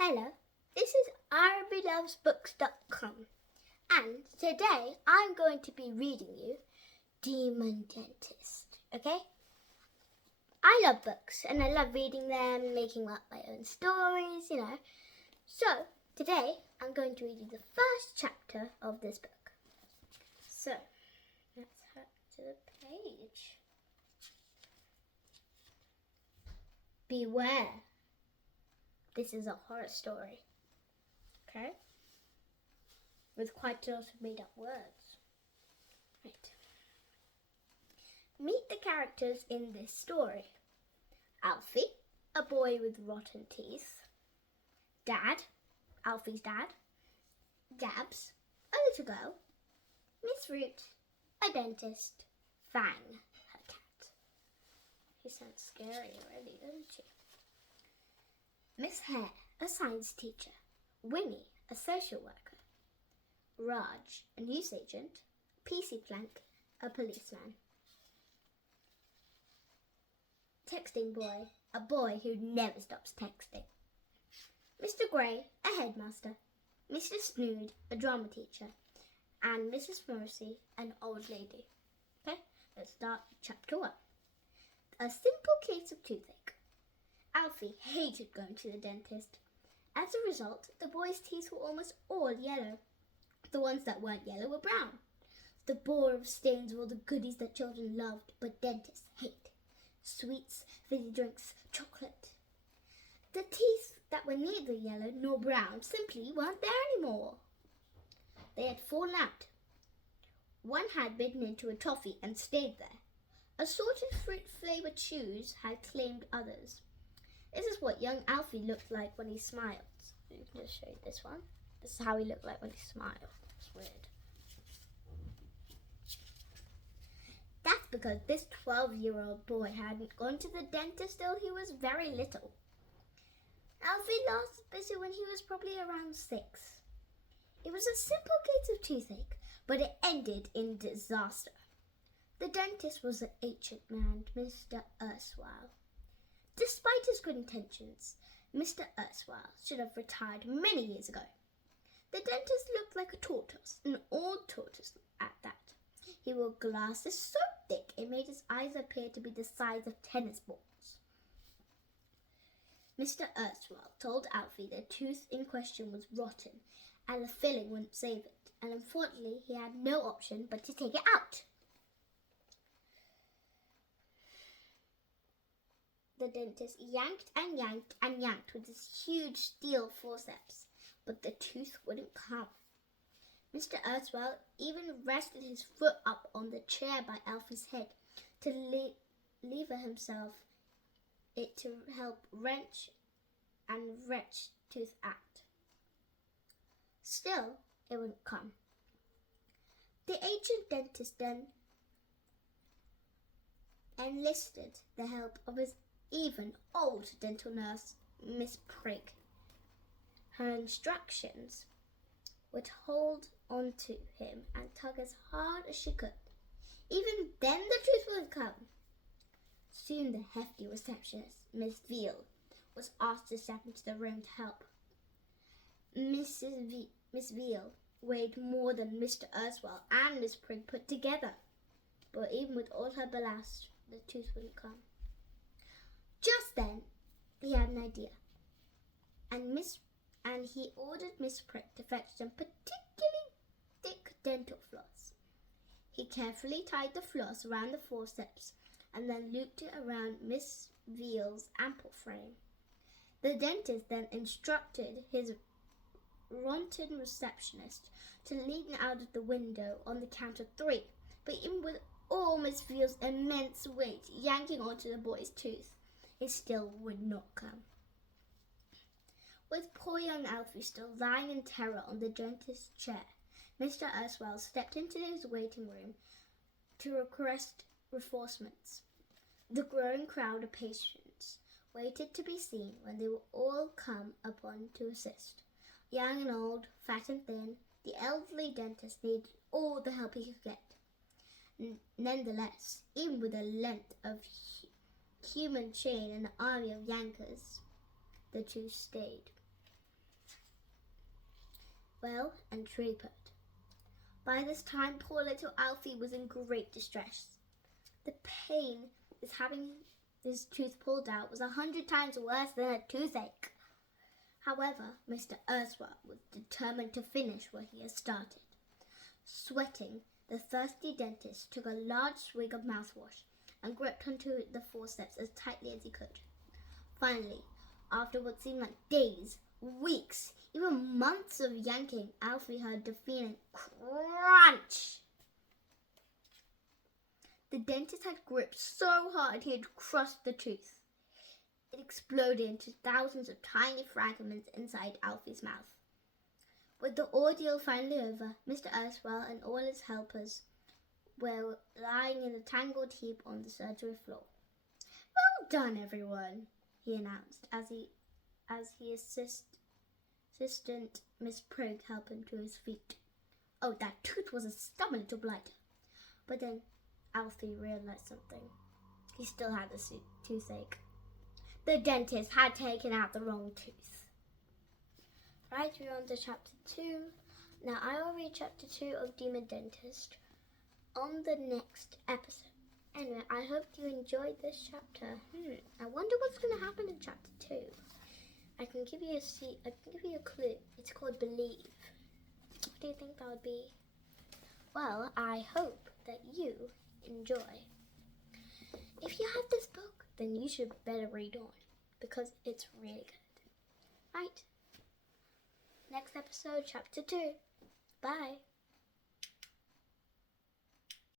Hello, this is RBLovesBooks.com, and today I'm going to be reading you Demon Dentist, okay? I love books and I love reading them, making up my own stories, So, today I'm going to read you the first chapter of this book. So, let's head to the page. Beware. This is a horror story, okay? With quite a lot of made-up words. Right. Meet the characters in this story. Alfie, a boy with rotten teeth. Dad, Alfie's dad. Gabs, a little girl. Miss Root, a dentist. Fang, her cat. She sounds scary already, doesn't she? Miss Hare, a science teacher. Winnie, a social worker. Raj, a newsagent. PC Plank, a policeman. Texting boy, a boy who never stops texting. Mr. Grey, a headmaster. Mr. Snood, a drama teacher. And Mrs. Mercy, an old lady. Okay, let's start chapter 1. A simple case of toothache. Alfie hated going to the dentist. As a result, the boy's teeth were almost all yellow. The ones that weren't yellow were brown. The bore of stains were all the goodies that children loved, but dentists hate. Sweets, fizzy drinks, chocolate. The teeth that were neither yellow nor brown simply weren't there anymore. They had fallen out. One had bitten into a toffee and stayed there. Assorted fruit-flavoured chews had claimed others. This is what young Alfie looked like when he smiled. You can just show you this one. This is how he looked like when he smiled. It's weird. That's because this 12-year-old boy hadn't gone to the dentist till he was very little. Alfie last visit when he was probably around 6. It was a simple case of toothache, but it ended in disaster. The dentist was an ancient man, Mr. Erstwhile. Despite his good intentions, Mr. Erstwhile should have retired many years ago. The dentist looked like a tortoise, an old tortoise at that. He wore glasses so thick it made his eyes appear to be the size of tennis balls. Mr. Erstwhile told Alfie the tooth in question was rotten and the filling wouldn't save it, and unfortunately he had no option but to take it out. The dentist yanked and yanked and yanked with his huge steel forceps, but the tooth wouldn't come. Mr. Erstwhile even rested his foot up on the chair by Alfie's head to lever himself it to help wrench tooth out. Still, it wouldn't come. The ancient dentist then enlisted the help of his even old dental nurse, Miss Prig. Her instructions were to hold on to him and tug as hard as she could. Even then the tooth wouldn't come. Soon the hefty receptionist, Miss Veal, was asked to step into the room to help. Miss Veal weighed more than Mr. Erstwhile and Miss Prig put together, but even with all her ballast, the tooth wouldn't come. Just then, he had an idea, and he ordered Miss Prick to fetch some particularly thick dental floss. He carefully tied the floss around the forceps and then looped it around Miss Veal's ample frame. The dentist then instructed his rotten receptionist to lean out of the window on the count of 3, but even with all Miss Veal's immense weight yanking onto the boy's tooth, it still would not come. With poor young Alfie still lying in terror on the dentist's chair, Mr. Erstwhile stepped into his waiting room to request reinforcements. The growing crowd of patients waited to be seen when they were all come upon to assist. Young and old, fat and thin, the elderly dentist needed all the help he could get. Nonetheless, even with a length of human chain and an army of yankers, the two stayed. well and truly put. By this time, poor little Alfie was in great distress. The pain of having his tooth pulled out was 100 times worse than a toothache. However, Mr. Urswell was determined to finish what he had started. Sweating, the thirsty dentist took a large swig of mouthwash and gripped onto the forceps as tightly as he could. Finally, after what seemed like days, weeks, even months of yanking, Alfie heard the feeling crunch. The dentist had gripped so hard he had crushed the tooth. It exploded into thousands of tiny fragments inside Alfie's mouth. With the ordeal finally over, Mr. Urswell and all his helpers were lying in a tangled heap on the surgery floor. "Well done, everyone," he announced as assistant Miss Prigg helped him to his feet. Oh, that tooth was a stubborn little blighter. But then Alfie realized something. He still had the toothache. The dentist had taken out the wrong tooth. Right, we're on to chapter 2. Now I will read chapter 2 of Demon Dentist on the next episode. Anyway, I hope you enjoyed this chapter. I wonder what's going to happen in chapter 2. I can give you a clue. It's called Believe. What do you think that would be? Well, I hope that you enjoy. If you have this book, then you should better read on, because it's really good. Right. Next episode, chapter 2. Bye.